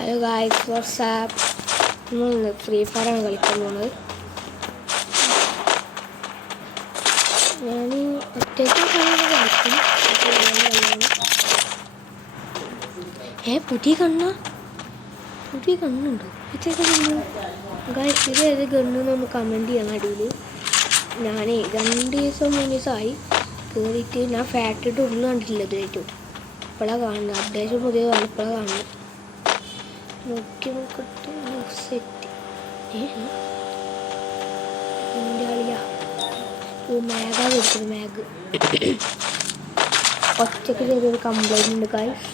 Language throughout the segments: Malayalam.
Hello guys, WhatsApp. നമ്മൾ ഫ്രീ ഫയറാണ് കളിക്കാൻ പോകുന്നത്. ഞാൻ ഒറ്റയ്ക്ക് കളിക്കും. പുതിയ കണ്ണുണ്ടോ? ഇതൊക്കെ കണ്ണു ഗായ്സ്, ഇത് ഏത് കണ്ണെന്നൊന്ന് കമൻറ്റ് ചെയ്യണം അടിയിൽ. ഞാൻ 2 ദിവസം 3 ദിവസമായി കയറിയിട്ട് ഞാൻ ഫാക്ടറിയുടെ ഉള്ളിൽ കണ്ടിട്ടില്ല ഇതുവരെയും. ഇപ്പോഴാണ് കാണുന്നത്, അപ്ഡേഷൻ പുതിയ ഇപ്പോഴാണ് കാണുന്നത്. നോക്കട്ടെ സെറ്റ്. എൻ്റെ കളിയാ. മാഗാ കൊടുത്തത് മാഗ്. ഒറ്റയ്ക്ക് ചെറിയൊരു കംപ്ലൈൻറ്റ് ഉണ്ട് ഗായ്സ്.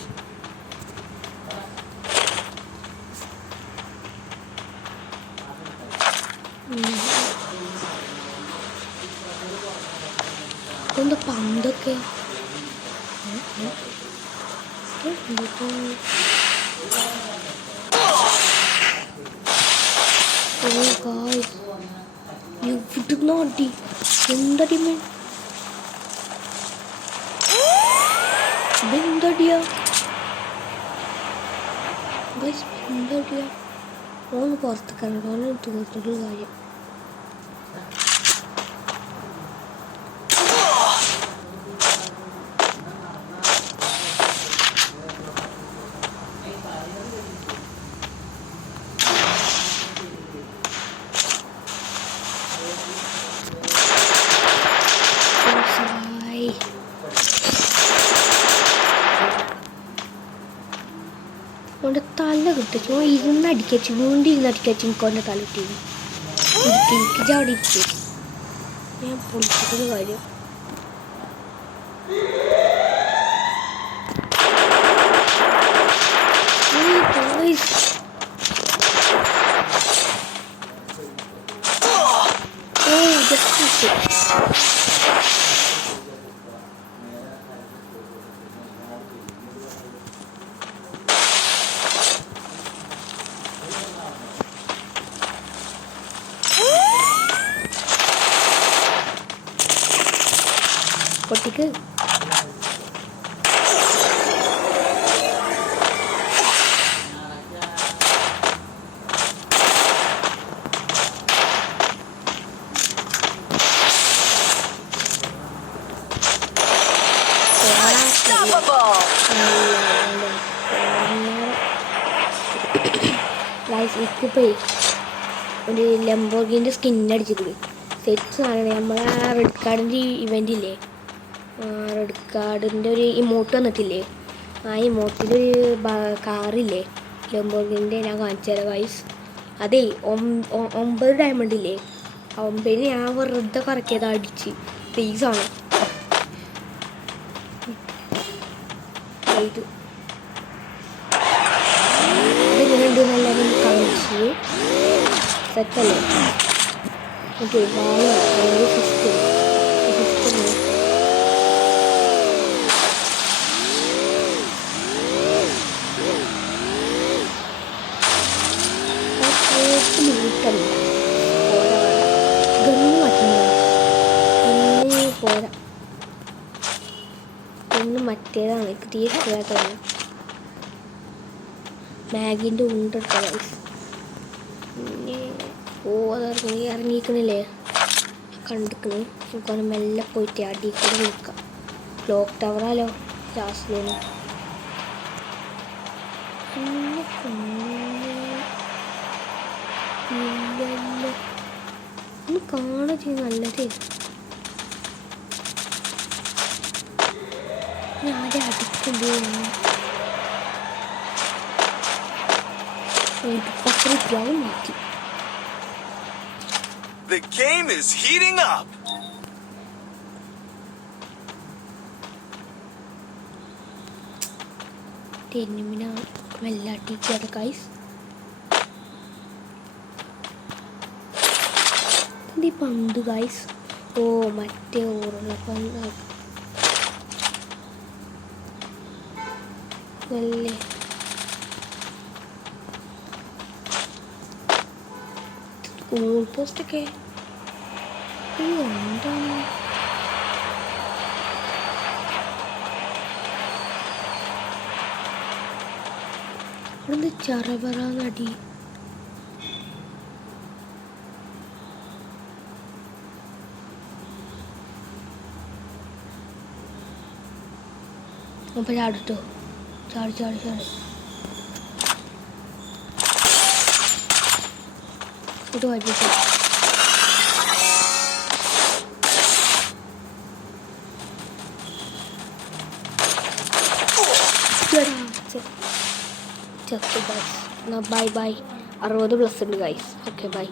എന്താ പന്തൊക്കെ എവിടുന്നാടി? എന്തടി മേ എന്തടിയാ ഗൈസ്? എന്തടിയാ? ഓന്ന് പുറത്തേക്കാണ് ഓന് തോന്നിട്ടുള്ള കാര്യം. ഓൻ്റെ തല കിട്ടിച്ചു. ഓൻ ഇരുന്നടിക്കച്ചു, വീണ്ടും ഇരുന്നടിക്കച്ചു. എനിക്ക് ഓൻ്റെ തല കിട്ടിയത് എനിക്ക് ചാടി ഇരിക്കും. ഞാൻ പൊളിച്ചിട്ടുള്ള കാര്യം. പൊട്ടിക്ക് ഇപ്പൊ ഒരു ലംബോർഗിൻ്റെ സ്കിന്നടിച്ചിട്ട് സെറ്റ് ആണ്. നമ്മളെ റെഡ് കാർഡിൻ്റെ ഇവൻ്റ് ഇല്ലേ, റെഡ് കാർഡിൻ്റെ ഒരു ഇമോട്ട് വന്നിട്ടില്ലേ, ആ ഇമോട്ടിലൊരു കാറില്ലേ ലംബോർഗിൻ്റെ, ഞാൻ കാണിച്ചു തരാം ഗൈസ്. അതേ 9 ഡയമണ്ട് ഇല്ലേ, ആ 9 ഞാൻ വെറുതെ കറക്കിയത് അടിച്ച് പ്ലീസാണ്. ഇത് ഇതെങ്ങനെയുണ്ട് എന്നെല്ലാവരും കാണിച്ച് സെറ്റല്ലേ? ഓക്കെ, സിസ്റ്റം പോരാ. ഒന്ന് മറ്റേതാണ് എനിക്ക് തീരെ ഇഷ്ടമില്ലാത്തതാണ്. മാഗിൻ്റെ ഉണ്ടെടുത്ത ഗൈസ്. പിന്നെ ഇറങ്ങിക്കണില്ലേ, കണ്ടിക്കണ്. നമുക്കൊന്ന് മെല്ലെ പോയിട്ട് അടി കൂടെ നിൽക്കാം. ക്ലോക്ക് ടവറാലോ ലാസ്റ്റിലേന്. ഒന്ന് കാണുക ചെയ്യും നല്ലത്. ആരെ അടിക്കുമ്പോ മാറ്റി. The game is heating up. വെള്ളാട്ടിക്കാണ് ഗൈസ്. ഈ പന്ത് ഗൈസ്, ഓ മറ്റേ ഓറുള്ള പന്ത് അല്ലേ. ഗോൾ പോസ്റ്റൊക്കെ എന്താണ്? അവിടെ ചറപറ നടി. അപ്പം ചാടിട്ടോ, ചാടി ചാടി ചാടി ഇത് വഴിട്ടോ. ചത്തു ഗൈസ്. എന്നാൽ ബൈ ബൈ. 60+ ഉണ്ട് ഗൈസ്. Okay bye.